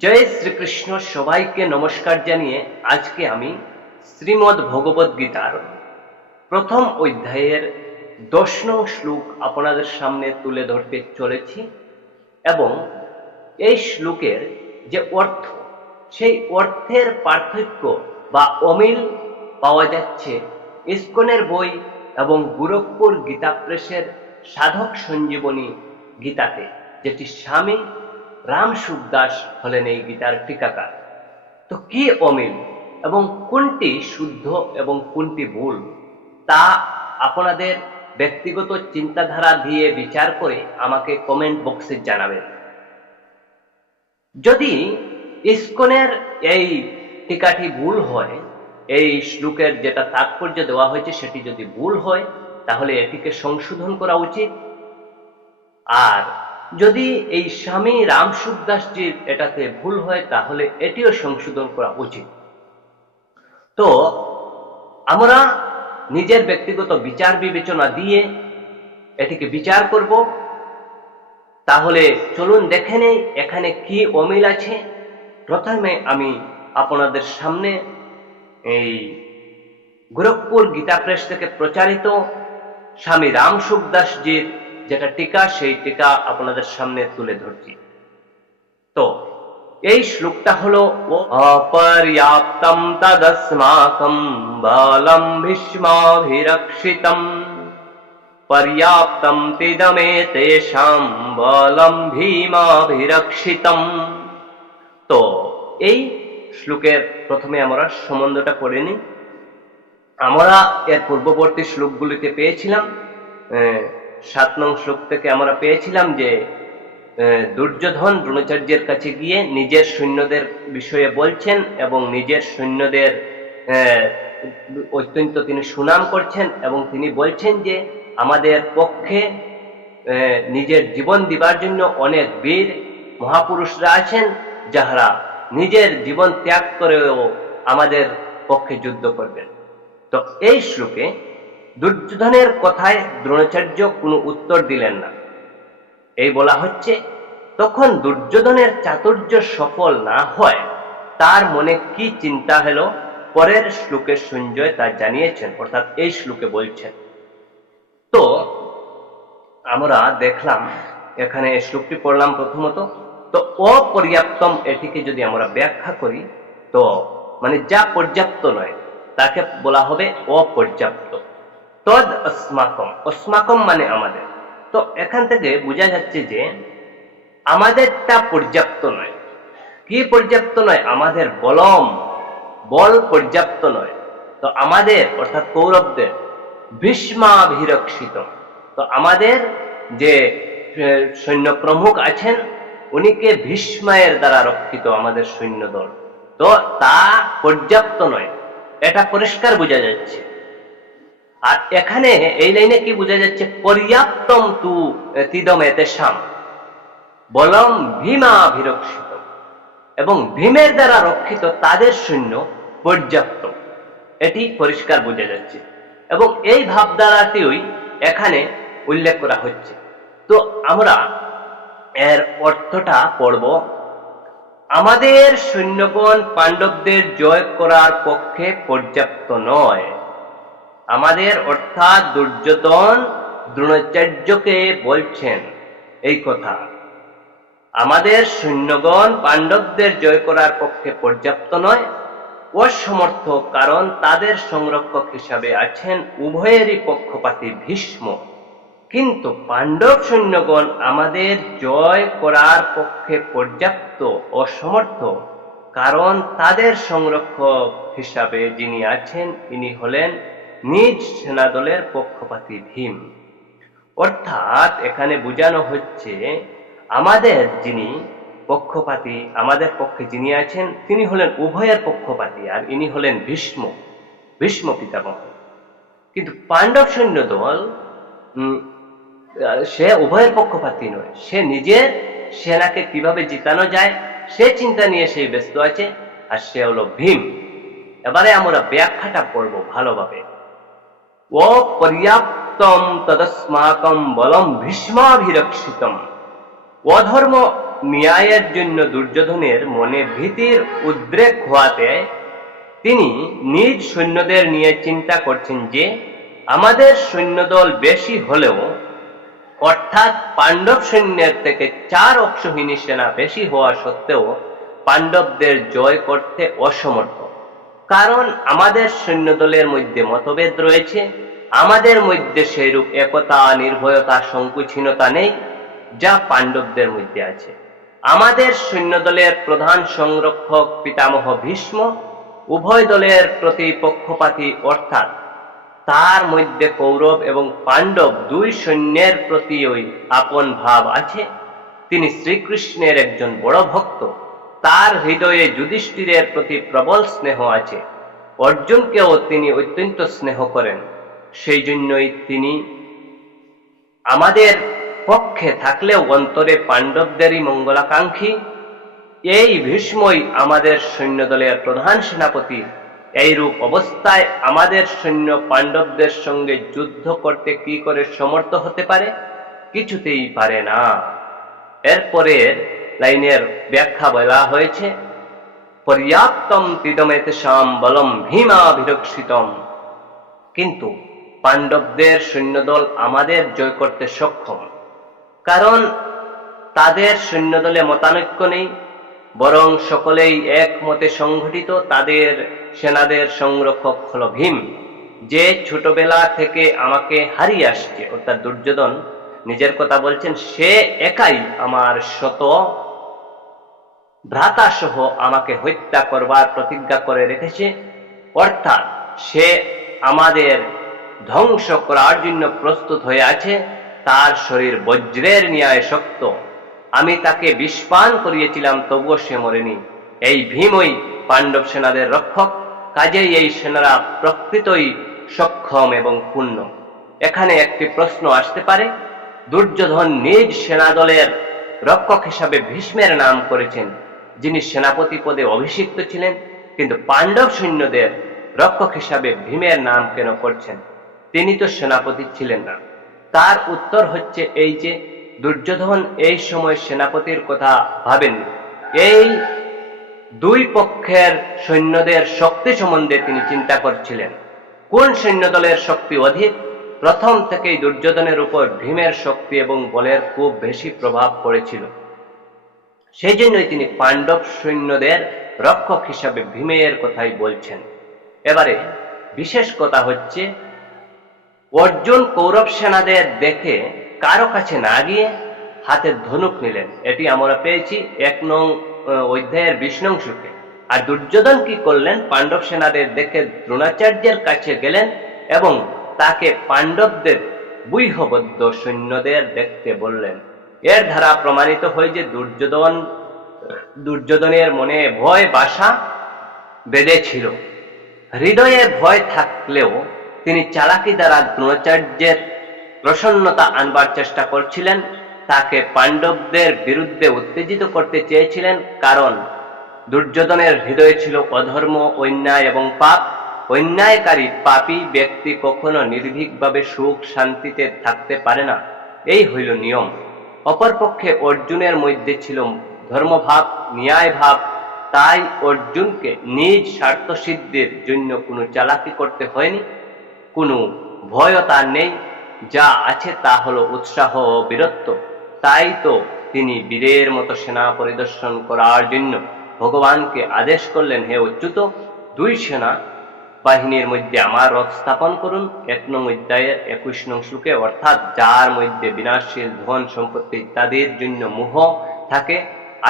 জয় শ্রীকৃষ্ণ সবাইকে নমস্কার জানিয়ে আজকে আমি শ্রীমদ্ ভগবদ গীতার প্রথম অধ্যায়ের দশ নং শ্লোক আপনাদের সামনে তুলে ধরতে চলেছি এবং এই শ্লোকের যে অর্থ, সেই অর্থের পার্থক্য বা অমিল পাওয়া যাচ্ছে ইস্কনের বই এবং গোরখপুর গীতা প্রেসের সাধক সঞ্জীবনী গীতাতে, যেটি স্বামী রাম সুখদাস হলেন এই গীতার টিকাকার। তো কি অমিল এবং কোনটি শুদ্ধ এবং কোনটি ভুল তা আপনাদের ব্যক্তিগত চিন্তাধারা দিয়ে বিচার করে আমাকে কমেন্ট বক্সে জানাবেন। যদি ইস্কনের এই টিকাটি ভুল হয়, এই শ্লোকের যেটা তাৎপর্য দেওয়া হয়েছে সেটি যদি ভুল হয়, তাহলে এটিকে সংশোধন করা উচিত। আর যদি এই স্বামী রাম সুখদাসজির এটাতে ভুল হয়, তাহলে এটিও সংশোধন করা উচিত। তো, আমরা নিজের ব্যক্তিগত বিচার বিবেচনা দিয়ে এটিকে বিচার করব। তাহলে চলুন দেখে নেই এখানে কি অমিল আছে। প্রথমে আমি আপনাদের সামনে এই গোরখপুর গীতা প্রেস থেকে প্রচারিত স্বামী রাম সুখদাসজির যেটা টিকা, সেই টিকা আপনাদের সামনে তুলে ধরছি। তো, এই শ্লোকটা হলো, অপর্যাপ্তম তদস্মাকম ভীষ্মাভিরক্ষিতম, পর্যাপ্তম তিদমে তেষাম বলম ভীমাভিরক্ষিতম। তো, এই শ্লোকের প্রথমে আমরা সম্বন্ধটা পড়ে নিই। আমরা এর পূর্ববর্তী শ্লোকগুলিতে পেয়েছিলাম সাত নং শ্লোক থেকে আমরা পেয়েছিলাম যে দুর্যোধন দ্রোণাচার্যের কাছে গিয়ে নিজের সৈন্যদের বিষয়ে বলছেন এবং নিজের সৈন্যদের অত্যন্ত তিনি সুনাম করছেন এবং তিনি বলছেন যে, আমাদের পক্ষে নিজের জীবন দিবার জন্য অনেক বীর মহাপুরুষরা আছেন যাহারা নিজের জীবন ত্যাগ করেও আমাদের পক্ষে যুদ্ধ করবেন। তো এই শ্লোকে দুর্যোধনের কথায় দ্রোণাচার্য কোনো উত্তর দিলেন না। এই বলা হচ্ছে, তখন দুর্যোধনের চাতুর্য সফল না হয়, তার মনে কি চিন্তা হলো? পরের শ্লোকে সঞ্জয় তা জানিয়েছেন, অর্থাৎ এই শ্লোকে বলছেন। তো, আমরা দেখলাম, এখানে শ্লোকটি পড়লাম প্রথমত, তো অপর্যাপ্তম এটিকে যদি আমরা ব্যাখ্যা করি, তো মানে যা পর্যাপ্ত নয়, তাকে বলা হবে অপর্যাপ্ত। তদ অস্মাকম। অস্মাকম মানে আমাদের। তো এখান থেকে বোঝা যাচ্ছে যে আমাদেরটা পর্যাপ্ত নয়। কি পর্যাপ্ত নয়? আমাদের বলম। বল পর্যাপ্ত নয়। তো আমাদের, অর্থাৎ কৌরবদের, ভীষ্মাভিরক্ষিত। তো আমাদের যে সৈন্য প্রমুখ আছেন, উনিকে ভীষ্মায়ের দ্বারা রক্ষিত আমাদের সৈন্য দল তো তা পর্যাপ্ত নয়। এটা পরিষ্কার বোঝা যাচ্ছে। আর এখানে এই লাইনে কি বোঝা যাচ্ছে? পর্যাপ্তম তু তিদম এতে শাম বলম ভীমাভিরক্ষিত এবং ভীমের দ্বারা রক্ষিত তাদের সৈন্য পর্যাপ্ত এটি পরিষ্কার বোঝা যাচ্ছে। এবং এই ভাবধারাটিই এখানে উল্লেখ করা হচ্ছে। তো আমরা এর অর্থটা পড়ব, আমাদের সৈন্যগণ পাণ্ডবদের জয় করার পক্ষে পর্যাপ্ত নয়। আমাদের অর্থাৎ দুর্যোধন দ্রোণাচার্যকে বলছেন এই কথা। আমাদের সৈন্যগণ পাণ্ডবদের জয় করার পক্ষে পর্যাপ্ত নয়। অসমর্থ কারণ তাদের সংরক্ষক হিসাবে আছেন উভয়েরই পক্ষপাতী ভীষ্ম। কিন্তু পাণ্ডব সৈন্যগণ আমাদের জয় করার পক্ষে পর্যাপ্ত অসমর্থ কারণ তাদের সংরক্ষক হিসাবে যিনি আছেন, ইনি হলেন নিজ সেনাদলের পক্ষপাতী ভীম। অর্থাৎ এখানে বোঝানো হচ্ছে, আমাদের যিনি পক্ষপাতী, আমাদের পক্ষে যিনি আছেন, তিনি হলেন উভয়ের পক্ষপাতী আর ইনি হলেন ভীষ্ম ভীষ্ম পিতামহ। কিন্তু পাণ্ডব সৈন্য দল সে উভয়ের পক্ষপাতী নয়। সে নিজের সেনাকে কীভাবে জিতানো যায়, সে চিন্তা নিয়ে সেই ব্যস্ত আছে, আর সে হলো ভীম। এবারে আমরা ব্যাখ্যাটা পড়ব ভালোভাবে। অপর্যাপ্তম তদস্মাকম বলম ভীষ্মাভিরক্ষিতম। অধর্ম ন্যায়ের জন্য দুর্যোধনের মনে ভীতির উদ্রেক হওয়াতে তিনি নিজ সৈন্যদের নিয়ে চিন্তা করছেন যে, আমাদের সৈন্যদল বেশি হলেও, অর্থাৎ পাণ্ডব সৈন্যের থেকে চার অক্ষহীনী সেনা বেশি হওয়া সত্ত্বেও, পাণ্ডবদের জয় করতে অসমর্থ। কারণ আমাদের সৈন্যদলের মধ্যে মতভেদ রয়েছে। আমাদের মধ্যে সেইরূপ একতা, নির্ভয়তা, সংকুচিনতা নেই, যা পাণ্ডবদের মধ্যে আছে। আমাদের সৈন্যদলের প্রধান সংরক্ষক পিতামহ ভীষ্ম, উভয় দলের প্রতি পক্ষপাতী অর্থাৎ তার মধ্যে কৌরব এবং পাণ্ডব দুই সৈন্যের প্রতি ওই আপন ভাব আছে। তিনি শ্রীকৃষ্ণের একজন বড় ভক্ত। তার হৃদয়ে যুধিষ্ঠিরের প্রতি প্রবল স্নেহ আছে। অর্জুনকেও তিনি অত্যন্ত স্নেহ করেন। সেই জন্যই তিনি আমাদের পক্ষে থাকলেও অন্তরে পাণ্ডবদেরই মঙ্গলাকাঙ্ক্ষী। এই ভীষ্মই আমাদের সৈন্যদলের প্রধান সেনাপতি। এইরূপ অবস্থায় আমাদের সৈন্য পাণ্ডবদের সঙ্গে যুদ্ধ করতে কি করে সমর্থ হতে পারে? কিছুতেই পারে না। এরপরের লাইনের ব্যাখ্যা বলা হয়েছে, পর্যাপ্তম তিদমেতেশাম বলম ভীমাভিরক্ষিতম। কিন্তু পাণ্ডবদের সৈন্যদল আমাদের জয় করতে সক্ষম, কারণ তাদের সৈন্যদলে মতানৈক্য নেই, বরং সকলেই একমতে সংঘটিত তাদের সেনাদের সংরক্ষক হল ভীম, যে ছোটবেলা থেকে আমাকে হারিয়ে আসছে। অর্থাৎ দুর্যোধন নিজের কথা বলছেন, সে একাই আমার শত ভ্রাতা সহ আমাকে হত্যা করবার প্রতিজ্ঞা করে রেখেছে, অর্থাৎ সে আমাদের ধ্বংস করার জন্য প্রস্তুত হয়ে আছে, তার শরীর বজ্রের ন্যায় শক্ত। আমি তাকে বিষপান করিয়েছিলাম, তবুও সে মরেনি। এই ভীমই পাণ্ডব সেনাদের রক্ষক, কাজেই এই সেনারা প্রকৃতই সক্ষম এবং পূর্ণ। এখানে একটি প্রশ্ন আসতে পারে, দুর্যোধন নিজ সেনাদলের রক্ষক হিসাবে ভীষ্মের নাম করেছেন। যিনি সেনাপতি পদে অভিষিক্ত ছিলেন, কিন্তু পাণ্ডব সৈন্যদের রক্ষক হিসাবে ভীমের নাম কেন করছেন? তিনি তো সেনাপতি ছিলেন না। তার উত্তর হচ্ছে এই যে, দুর্যোধন এই সময় সেনাপতির কথা ভাবেননি। এই দুই পক্ষের সৈন্যদের শক্তি সম্বন্ধে তিনি চিন্তা করছিলেন। কোন সৈন্যদলের শক্তি অধিক? প্রথম থেকেই দুর্যোধনের উপর ভীমের শক্তি এবং বলের খুব বেশি প্রভাব পড়েছিল। সেই জন্যই তিনি পাণ্ডব সৈন্যদের রক্ষক হিসাবে ভীমের কথাই বলছেন। এবারে বিশেষ কথা হচ্ছে, অর্জুন কৌরব সেনাদের দেখে কারও কাছে না গিয়ে হাতে ধনুক নিলেন। এটি আমরা পেয়েছি এক নং অধ্যায়ের বিশ সুখে আর দুর্যোধন কি করলেন? পাণ্ডব সেনাদের দেখে দ্রোণাচার্যের কাছে গেলেন এবং তাকে পাণ্ডবদের বুইহবদ্ধ সৈন্যদের দেখতে বললেন। এর দ্বারা প্রমাণিত হয় যে দুর্যোধন, দুর্যোধনের মনে ভয় বাসা বেঁধেছিল। হৃদয়ে ভয় থাকলেও তিনি চালাকি দ্বারা দ্রোণাচার্যের প্রসন্নতা আনবার চেষ্টা করছিলেন। তাকে পাণ্ডবদের বিরুদ্ধে উত্তেজিত করতে চেয়েছিলেন কারণ দুর্যোধনের হৃদয়ে ছিল অধর্ম, অন্যায় এবং পাপ। অন্যায়কারী পাপী ব্যক্তি কখনো নির্ভীকভাবে সুখ শান্তিতে থাকতে পারে না। এই হইল নিয়ম। অপরপক্ষে অর্জুনের মধ্যে ছিল ধর্মভাব ন্যায় ভাব তাই অর্জুনকে নিজ স্বার্থ সিদ্ধির জন্য কোনো চালাকি করতে হয়নি। কোনো ভয়ও তার নেই। যা আছে তা হলো উৎসাহ ও বীরত্ব। তাই তো তিনি বীরের মতো সেনা পরিদর্শন করার জন্য ভগবানকে আদেশ করলেন, হে অচ্যুত দুই সেনা বাহিনীর মধ্যে আমার রথ স্থাপন করুন। এক নং অধ্যায়ের একুশ নং শ্লোকে, অর্থাৎ যার মধ্যে বিনাশশীল ধন সম্পত্তি ইত্যাদির জন্য মোহ থাকে,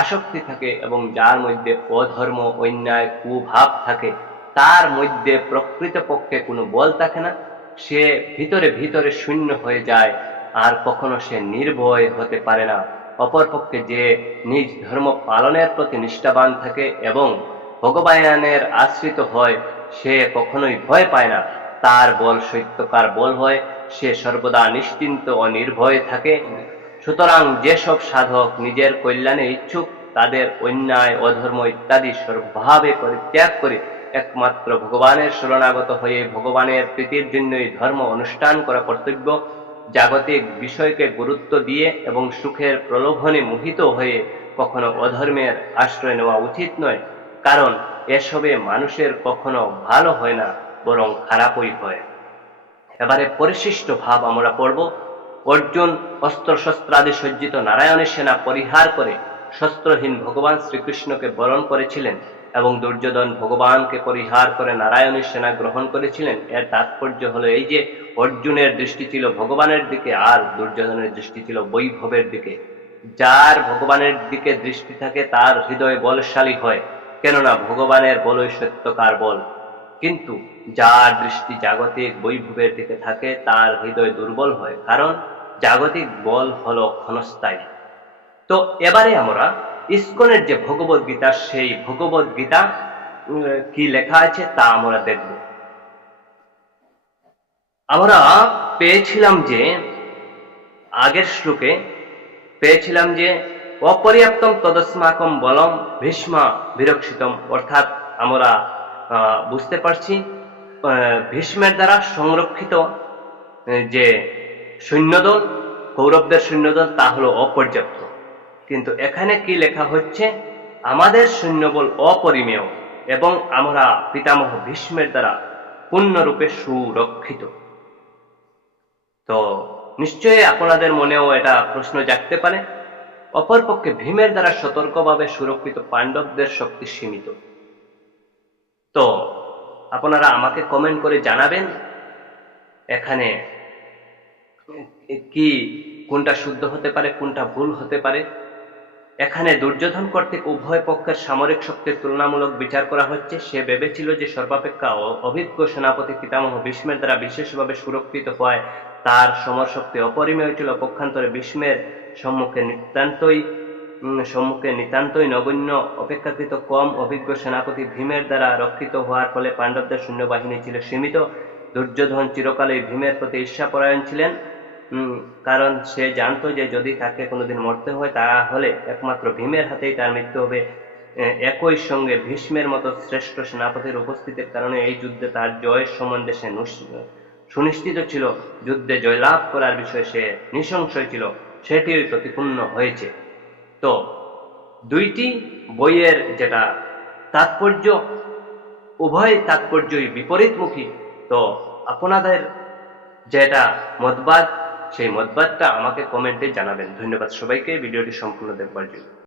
আসক্তি থাকে এবং যার মধ্যে অধর্ম, অন্যায়, কুভাব থাকে, তার মধ্যে প্রকৃতপক্ষে কোনো বল থাকে না। সে ভিতরে ভিতরে শূন্য হয়ে যায়, আর কখনো সে নির্ভয় হতে পারে না। অপরপক্ষে যে নিজ ধর্ম পালনের প্রতি নিষ্ঠাবান থাকে এবং ভগবানের আশ্রিত হয়, সে কখনোই ভয় পায় না। তার বল সত্যকার বল হয়, সে সর্বদা নিশ্চিন্ত ও নির্ভয়ে থাকে। সুতরাং যেসব সাধক নিজের কল্যাণে ইচ্ছুক, তাদের অন্যায়, অধর্ম ইত্যাদি সর্বভাবে পরিত্যাগ করে একমাত্র ভগবানের শরণাগত হয়ে ভগবানের প্রীতির জন্যই ধর্ম অনুষ্ঠান করা কর্তব্য, জাগতিক বিষয়কে গুরুত্ব দিয়ে এবং সুখের প্রলোভনে মোহিত হয়ে কখনো অধর্মের আশ্রয় নেওয়া উচিত নয়। কারণ এসবে মানুষের কখনো ভালো হয় না, বরং খারাপই হয়। এবারে পরিশিষ্ট ভাব আমরা পড়ব। অর্জুন অস্ত্র শস্ত্রাদি সজ্জিত নারায়ণের সেনা পরিহার করে শস্ত্রহীন ভগবান শ্রীকৃষ্ণকে বরণ করেছিলেন এবং দুর্যোধন ভগবানকে পরিহার করে নারায়ণের সেনা গ্রহণ করেছিলেন। এর তাৎপর্য হলো এই যে, অর্জুনের দৃষ্টি ছিল ভগবানের দিকে আর দুর্যোধনের দৃষ্টি ছিল বৈভবের দিকে। যার ভগবানের দিকে দৃষ্টি থাকে, তার হৃদয় বলশালী হয়। কেননা ভগবানের বলই সত্যকার বল? কিন্তু যার দৃষ্টি জাগতিক বৈভবের দিকে থাকে, তার হৃদয় দুর্বল হয়, কারণ জাগতিক বল হলো ক্ষণস্থায়ী। তো এবারে আমরা ইস্কনের যে ভগবত গীতা, সেই ভগবত গীতা কি লেখা আছে তা আমরা দেখব। আমরা পেয়েছিলাম যে, আগের শ্লোকে পেয়েছিলাম যে অপর্যাপ্তম তদস্মাকম বলম ভীষ্ম বিরক্ষিতম। অর্থাৎ আমরা বুঝতে পারছি ভীষ্মের দ্বারা সংরক্ষিত যে সৈন্যদল, কৌরবদের সৈন্যদল, তা হলো অপর্যাপ্ত। কিন্তু এখানে কি লেখা হচ্ছে? আমাদের সৈন্যবল অপরিমেয় এবং আমরা পিতামহ ভীষ্মের দ্বারা পূর্ণরূপে সুরক্ষিত। তো নিশ্চয়ই আপনাদের মনেও এটা প্রশ্ন জাগতে পারে। অপরপক্ষে ভীমের দ্বারা সতর্কভাবে সুরক্ষিত পাণ্ডবদের শক্তি সীমিত। তো, আপনারা আমাকে কমেন্ট করে জানাবেন, এখানে কি কোনটা শুদ্ধ হতে পারে, কোনটা ভুল হতে পারে। এখানে দুর্যোধন কর্তৃক উভয় পক্ষের সামরিক শক্তির তুলনামূলক বিচার করা হচ্ছে। সে ভেবেছিল যে সর্বাপেক্ষা অভিজ্ঞ সেনাপতি পিতামহ ভীষ্মের দ্বারা বিশেষভাবে সুরক্ষিত হওয়ায় তার সমর শক্তি অপরিমেয় ছিল, পক্ষান্তরে ভীষ্মের সম্মুখে নিতান্তই সম্মুখে নিতান্তই নগণ্য, অপেক্ষাকৃত কম অভিজ্ঞ সেনাপতি ভীমের দ্বারা রক্ষিত হওয়ার ফলে পাণ্ডবদের সৈন্যবাহিনী ছিল সীমিত। দুর্যোধন চিরকালেই ভীমের প্রতি ঈর্ষাপরায়ণ ছিলেন কারণ সে জানতো যে যদি তাকে কোনোদিন মরতে হয়, তাহলে একমাত্র ভীমের হাতেই তার মৃত্যু হবে। একই সঙ্গে ভীষ্মের মতো শ্রেষ্ঠ সেনাপতির উপস্থিতির কারণে এই যুদ্ধে তার জয়ের সম্বন্ধে সে সুনিশ্চিত ছিল, যুদ্ধে জয়লাভ করার বিষয়ে সে নৃশংসই ছিল, সেটিই প্রতিপূর্ণ হয়েছে। তো, দুইটি বইয়ের যেটা তাৎপর্য, উভয় তাৎপর্যই বিপরীতমুখী, তো আপনাদের যেটা মতবাদ, সেই মতবাদটা আমাকে কমেন্টে জানাবেন। ধন্যবাদ সবাইকে, ভিডিওটি সম্পূর্ণ দেখবার জন্য।